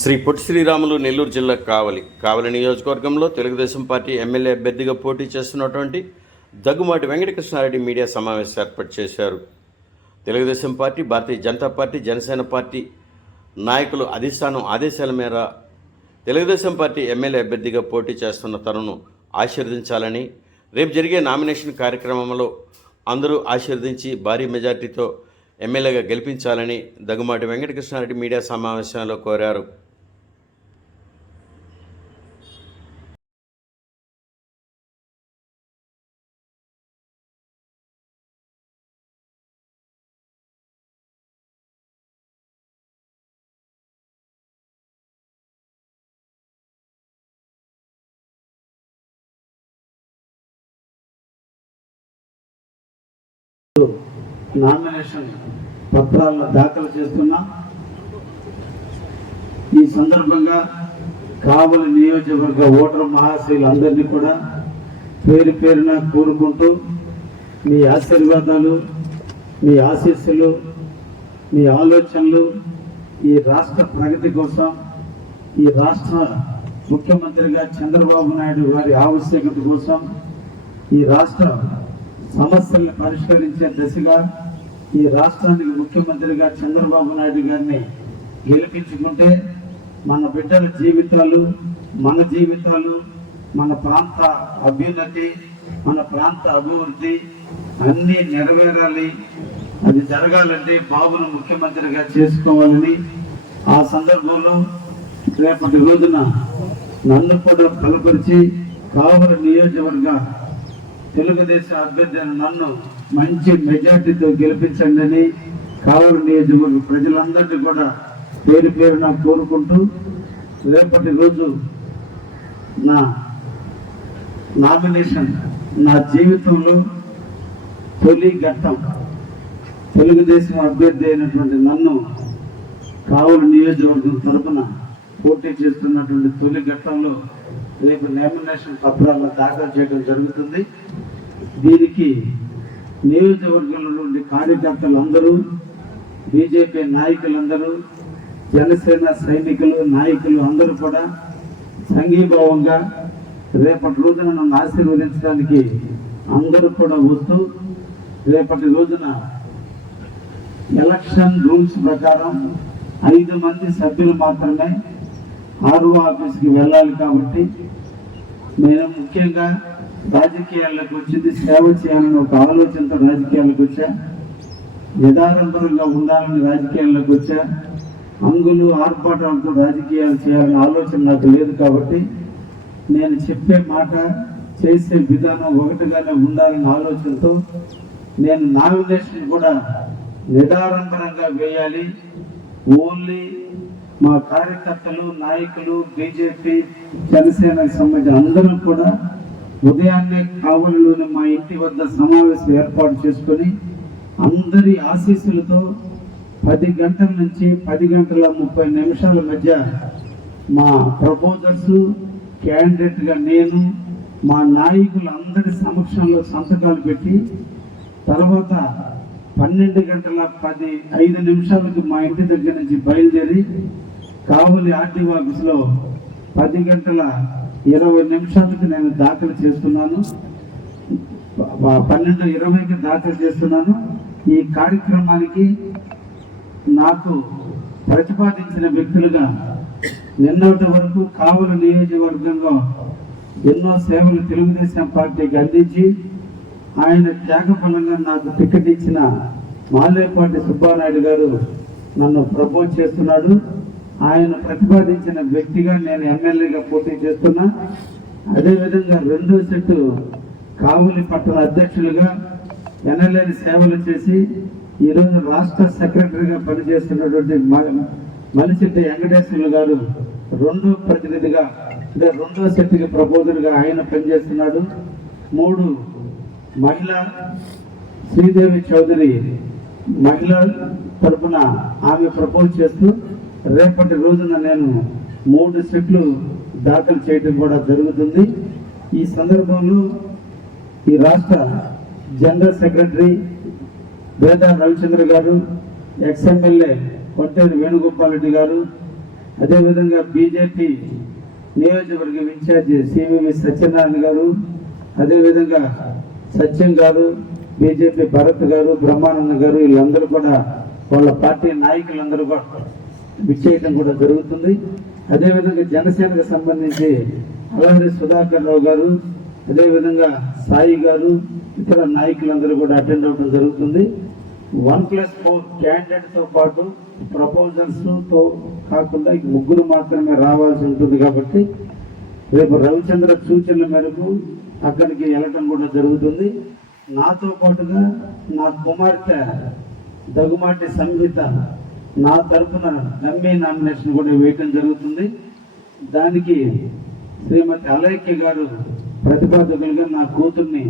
శ్రీ పొట్టి శ్రీరాములు నెల్లూరు జిల్లా కావలి నియోజకవర్గంలో Telugu Desam party MLA అభ్యర్థిగా పోటీ చేస్తున్నటువంటి దగ్గుమాటి వెంకటకృష్ణారెడ్డి మీడియా సమావేశం ఏర్పాటు చేశారు. Telugu Desam party, Bharatiya Janata party, Janasena party నాయకులు అధిష్టానం ఆదేశాల మేర తెలుగుదేశం పార్టీ ఎమ్మెల్యే అభ్యర్థిగా పోటీ చేస్తున్న తనను ఆశీర్వదించాలని, రేపు జరిగే నామినేషన్ కార్యక్రమంలో అందరూ ఆశీర్వదించి భారీ మెజార్టీతో ఎమ్మెల్యేగా గెలిపించాలని దగ్గుమాటి వెంకటకృష్ణారెడ్డి మీడియా సమావేశంలో కోరారు. నామినేషన్ పత్రాలను దాఖలు చేస్తున్నాం. ఈ సందర్భంగా కావలి నియోజకవర్గ ఓటర్ మహాశయులందరినీ కూడా పేరు పేరున కోరుకుంటూ మీ ఆశీర్వాదాలు, మీ ఆశీస్సులు, మీ ఆలోచనలు ఈ రాష్ట్ర ప్రగతి కోసం, ఈ రాష్ట్ర ముఖ్యమంత్రిగా చంద్రబాబు నాయుడు గారి ఆవశ్యకత కోసం, ఈ రాష్ట్ర సమస్యలను పరిష్కరించే దిశగా ఈ రాష్ట్రానికి ముఖ్యమంత్రిగా చంద్రబాబు నాయుడు గారిని గెలిపించుకుంటే మన బిడ్డల జీవితాలు, మన జీవితాలు, మన ప్రాంత అభ్యున్నతి, మన ప్రాంత అభివృద్ధి అన్నీ నెరవేరాలి. అది జరగాలంటే బాబును ముఖ్యమంత్రిగా చేసుకోవాలని ఆ సందర్భంలో రేపటి రోజున నన్ను కూడా బలపరిచి కావలి నియోజకవర్గ తెలుగుదేశం అభ్యర్థి నన్ను మంచి మెజార్టీతో గెలిపించండి అని కావలి నియోజకవర్గ ప్రజలందరినీ కూడా పేరు పేరున కోరుకుంటూ రేపటి రోజు నా నామినేషన్, నా జీవితంలో తొలి ఘట్టం తెలుగుదేశం అభ్యర్థి అయినటువంటి నన్ను కావలి నియోజకవర్గం తరఫున పోటీ చేస్తున్నటువంటి తొలి ఘట్టంలో రేపు నామినేషన్ పత్రాలను దాఖలు చేయడం జరుగుతుంది. దీనికి నియోజకవర్గంలో నుండి కార్యకర్తలు అందరూ, బీజేపీ నాయకులందరూ, జనసేన సైనికులు, నాయకులు అందరూ కూడా సంఘీభావంగా రేపటి రోజున నన్ను ఆశీర్వదించడానికి అందరూ కూడా వస్తూ రేపటి రోజున ఎలక్షన్ రూల్స్ ప్రకారం 5 మంది సభ్యులు మాత్రమే ఆర్ఓ ఆఫీస్కి వెళ్ళాలి. కాబట్టి నేను ముఖ్యంగా రాజకీయాల్లోకి వచ్చింది సేవ చేయాలని ఒక ఆలోచనతో రాజకీయాలకు వచ్చా, నిదారంభరంగా ఉండాలని రాజకీయాల్లోకి వచ్చా, అంగులు ఆర్పాటాలతో రాజకీయాలు చేయాలని ఆలోచన నాకు లేదు. కాబట్టి నేను చెప్పే మాట, చేసే విధానం ఒకటిగానే ఉండాలనే ఆలోచనతో నేను నామినేషన్ కూడా నిదారంభరంగా వేయాలి. ఓన్లీ మా కార్యకర్తలు, నాయకులు, బీజేపీ, జనసేనకు సంబంధించిన అందరూ కూడా ఉదయాన్నే కావలిలోని మా ఇంటి వద్ద సమావేశం ఏర్పాటు చేసుకొని అందరి ఆశీస్సులతో 10 గంటల నుంచి 10 గంటల 30 నిమిషాల మధ్య మా ప్రపోజర్స్, క్యాండిడేట్గా నేను, మా నాయకులందరి సమక్షంలో సంతకాలు పెట్టి తర్వాత 12 గంటల 5 నిమిషాలకు మా ఇంటి దగ్గర నుంచి బయలుదేరి కావలి ఆర్టీఓ ఆఫీసులో 10 గంటల 20 నిమిషాలకు నేను దాఖలు చేస్తున్నాను. 12:20కి దాఖలు చేస్తున్నాను. ఈ కార్యక్రమానికి నాకు ప్రతిపాదించిన వ్యక్తులుగా నిన్నటి వరకు కావలి నియోజకవర్గంలో ఎన్నో సేవలు తెలుగుదేశం పార్టీకి అందించి ఆయన త్యాగఫలంగా నాకు టికెట్ ఇచ్చిన మాలేపాటి సుబ్బానాయుడు గారు నన్ను ప్రపోజ్ చేస్తున్నాడు. ఆయన ప్రతిపాదించిన వ్యక్తిగా నేను ఎమ్మెల్యేగా పోటీ చేస్తున్నా. అదేవిధంగా రెండో సెట్టు కావలి పట్టణ అధ్యక్షులుగా ఎమ్మెల్యేని సేవలు చేసి ఈరోజు రాష్ట్ర సెక్రటరీగా పనిచేస్తున్నటువంటి మలిశెట్టి వెంకటేశ్వర్లు గారు రెండో ప్రతినిధిగా, అంటే రెండో సెట్కి ప్రపోజర్గా ఆయన పనిచేస్తున్నాడు. 3 మహిళ శ్రీదేవి చౌదరి మహిళ తరఫున ఆమె ప్రపోజ్ చేస్తూ రేపటి రోజున నేను 3 సెట్లు దాఖలు చేయడం కూడా జరుగుతుంది. ఈ సందర్భంలో ఈ రాష్ట్ర జనరల్ సెక్రటరీ వేదా రవిచంద్ర గారు, ఎక్స్ఎమ్మెల్యే కొట్టేరు వేణుగోపాల్ రెడ్డి గారు, అదేవిధంగా బీజేపీ నియోజకవర్గం ఇన్ఛార్జి సివివి సత్యనారాయణ గారు, అదేవిధంగా సత్యం గారు, బీజేపీ భరత్ గారు, బ్రహ్మానంద గారు, వీళ్ళందరూ కూడా వాళ్ళ పార్టీ నాయకులందరూ కూడా విచ్చేయడం కూడా జరుగుతుంది. అదేవిధంగా జనసేనకు సంబంధించి అలహరి సుధాకర్ రావు గారు, అదేవిధంగా సాయి గారు, ఇతర నాయకులందరూ కూడా అటెండ్ అవ్వడం జరుగుతుంది. 1+4 క్యాండిడేట్తో పాటు ప్రపోజల్స్తో కాకుండా ఈ ముగ్గురు మాత్రమే రావాల్సి ఉంటుంది. కాబట్టి రేపు రవిచంద్ర సూచనల మేరకు అక్కడికి వెళ్ళటం కూడా జరుగుతుంది. నాతో పాటుగా నా కుమార్తె దగ్గుమాటి సంగీత నా తరఫున ఎంఏ నామినేషన్ కూడా వేయటం జరుగుతుంది. దానికి శ్రీమతి అలైక్య గారు ప్రతిపాదకులుగా నా కూతుర్ని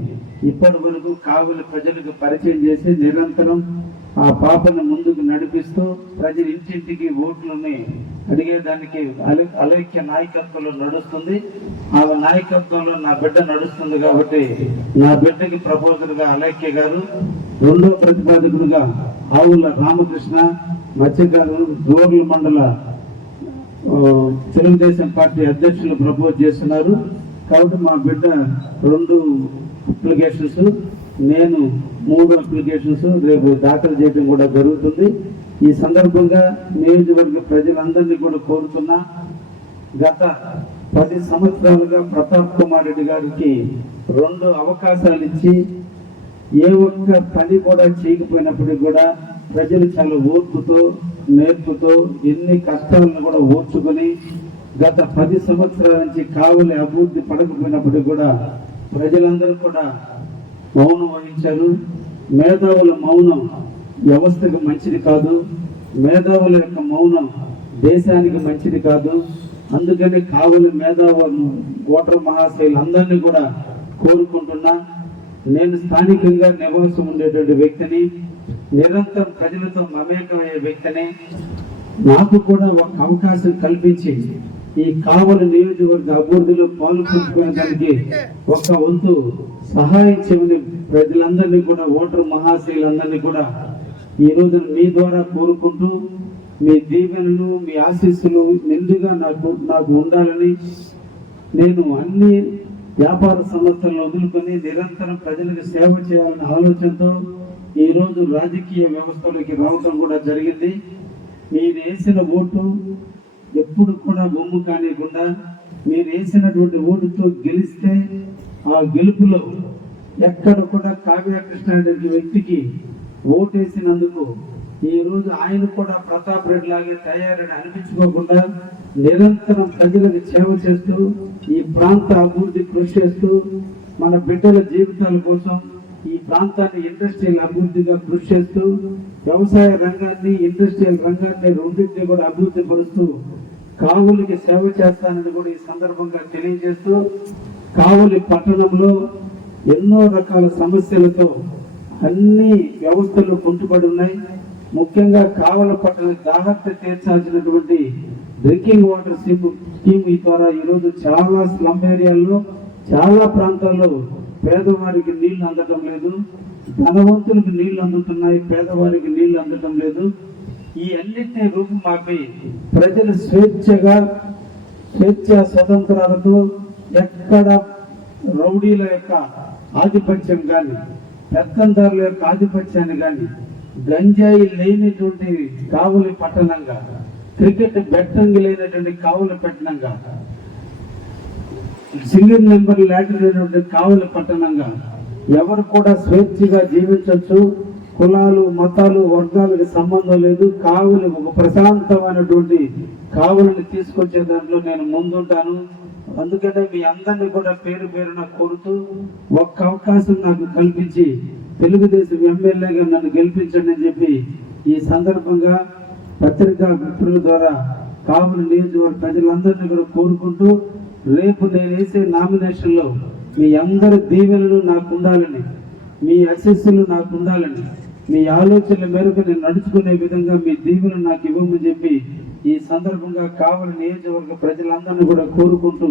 ఇప్పటి వరకు కావలి ప్రజలకు పరిచయం చేసి నిరంతరం ఆ పాపను ముందుకు నడిపిస్తూ ప్రజల ఇంటింటికి ఓట్లని అడిగేదానికి అలైక్య నాయకత్వంలో నడుస్తుంది. ఆ నాయకత్వంలో నా బిడ్డ నడుస్తుంది. కాబట్టి నా బిడ్డకి ప్రపోజర్గా అలైక్య గారు, రెండో ప్రతిపాదకులుగా ఆవుల రామకృష్ణ మత్స్యకారు గోర్ల మండల తెలుగుదేశం పార్టీ అధ్యక్షులు ప్రపోజ్ చేస్తున్నారు. కాబట్టి మా బిడ్డ 2 అప్లికేషన్స్, నేను 3 అప్లికేషన్స్ రేపు దాఖలు చేయడం కూడా జరుగుతుంది. ఈ సందర్భంగా నియోజకవర్గ ప్రజలందరినీ కూడా కోరుతున్నా, గత 10 సంవత్సరాలుగా ప్రతాప్ కుమార్ రెడ్డి గారికి 2 అవకాశాలు ఇచ్చి ఏ ఒక్క పని కూడా చేయకపోయినప్పటికీ కూడా ప్రజలు చాలా ఓర్పుతో నేర్పుతో ఎన్ని కష్టాలను కూడా ఓర్చుకొని గత 10 సంవత్సరాల నుంచి కావలి అభివృద్ధి పడకపోయినప్పటికీ కూడా ప్రజలందరూ కూడా మౌనం వహించారు. మేధావుల మౌనం వ్యవస్థకు మంచిది కాదు, మేధావుల యొక్క మౌనం దేశానికి మంచిది కాదు. అందుకని కావలి మేధావులు ఓటర్ మహాశైలందరినీ కూడా కోరుకుంటున్నా. నేను స్థానికంగా నివాసం ఉండేటువంటి వ్యక్తిని, నిరంతరం ప్రజలతో మమేకమయ్యే వ్యక్తిని. నాకు కూడా ఒక అవకాశం కల్పించి ఈ కావలి నియోజకవర్గ అభివృద్ధిలో పాల్పంచుకోవడానికి ఒక వంతు సహాయం చేయమని ప్రజలందరినీ కూడా ఓటర్ మహాశైలందరినీ కూడా ఈ రోజు మీ ద్వారా కోరుకుంటూ, మీ దీవెనలు మీ ఆశీస్సులు నిండుగా నాకు ఉండాలని, నేను అన్ని వ్యాపార సంస్థలను వదులుకొని నిరంతరం ప్రజలకు సేవ చేయాలనే ఆలోచనతో ఈరోజు రాజకీయ వ్యవస్థలోకి రావడం కూడా జరిగింది. మీరు వేసిన ఓటు ఎప్పుడు కూడా బొమ్ము కానివ్వకుండా మీరు వేసినటువంటి ఓటుతో గెలిస్తే ఆ గెలుపులో ఎక్కడ కూడా కావ్య కృష్ణారెడ్డి వ్యక్తికి ఓటేసినందుకు ఈ రోజు ఆయన కూడా ప్రతాప్ రెడ్డి లాగే తయారని అనిపించుకోకుండా నిరంతరం ప్రజలకు సేవ చేస్తూ ఈ ప్రాంత అభివృద్ధి కృషి చేస్తూ మన బిడ్డల జీవితాల కోసం ఈ ప్రాంతాన్ని ఇండస్ట్రియల్ అభివృద్ధిగా కృషి చేస్తూ వ్యవసాయ రంగాన్ని ఇండస్ట్రియల్ రంగాన్ని రెండింటినీ కూడా అభివృద్ధి పరుస్తూ కావులికి సేవ చేస్తానని కూడా ఈ సందర్భంగా తెలియజేస్తూ, కావులి పట్టణంలో ఎన్నో రకాల సమస్యలతో అన్ని వ్యవస్థలు కుంటుపడి ఉన్నాయి. ముఖ్యంగా కావలి పట్టణ దాహర్త తీర్చాల్సినటువంటి డ్రింకింగ్ వాటర్ స్కీమ్ ద్వారా ఈరోజు చాలా స్లమ్ ఏరియాల్లో చాలా ప్రాంతాల్లో పేదవారికి నీళ్లు అందటం లేదు, ధనవంతులకు నీళ్లు అందుతున్నాయి, పేదవారికి నీళ్లు అందటం లేదు. ఈ అన్నిటినీ రూపుమాపి ప్రజలు స్వేచ్ఛ స్వతంత్రాలతో ఎక్కడ రౌడీల యొక్క ఆధిపత్యం కానీ పెత్తందారుల యొక్క ఆధిపత్యాన్ని కానీ గంజాయి లేనిటువంటి కావులి పట్టణంగా, క్రికెట్ బెట్టింగ్ లేనటువంటి కావులి పట్టణంగా, సింగిల్ నెంబర్ లేకపోయినటువంటి కావులి పట్టణంగా ఎవరు కూడా స్వేచ్ఛగా జీవించవచ్చు. కులాలు మతాలు వర్గాలకు సంబంధం లేదు. కావులి ఒక ప్రశాంతమైనటువంటి కావులని తీసుకొచ్చే దాంట్లో నేను ముందుంటాను. అందుకనే మీ అందరినీ కూడా పేరు పేరున కోరుతూ ఒక్క అవకాశం నాకు కల్పించి తెలుగుదేశం ఎమ్మెల్యేగా నన్ను గెలిపించండి అని చెప్పి ఈ సందర్భంగా పత్రికా మిత్రుల ద్వారా కావలి నియోజకవర్గ ప్రజలందరినీ కూడా కోరుకుంటూ, రేపు నేను వేసే నామినేషన్లో మీ అందరి దీవెనలు నాకు ఉండాలని, మీ ఆశీస్సులు నాకు ఉండాలని, మీ ఆలోచనల మేరకు నేను నడుచుకునే విధంగా మీ దీవెనలు నాకు ఇవ్వమని చెప్పి ఈ సందర్భంగా కావలి నియోజకవర్గ ప్రజలందరినీ కూడా కోరుకుంటూ,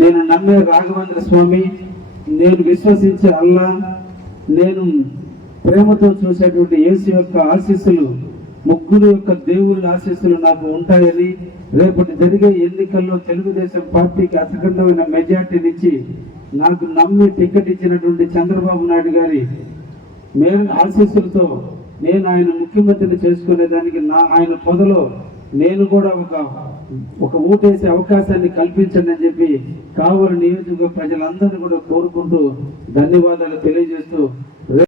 నేను నమ్మే రాఘవేంద్ర స్వామి, నేను విశ్వసించే అల్లా, నేను ప్రేమతో చూసేటువంటి యేసు యొక్క ఆశీస్సులు ముగ్గురు యొక్క దేవుళ్ళ ఆశీస్సులు నాకు ఉంటాయని, రేపటి జరిగే ఎన్నికల్లో తెలుగుదేశం పార్టీకి అఖండమైన మెజార్టీనిచ్చి నాకు నమ్మి టికెట్ ఇచ్చినటువంటి చంద్రబాబు నాయుడు గారి ఆశీస్సులతో నేను ఆయన ముఖ్యమంత్రిని చేసుకునేదానికి ఆయన పొదలో నేను కూడా ఒక ఓటేసే అవకాశాన్ని కల్పించండి అని చెప్పి కావలి నియోజకవర్గ ప్రజలందరినీ కూడా కోరుకుంటూ ధన్యవాదాలు తెలియజేస్తూ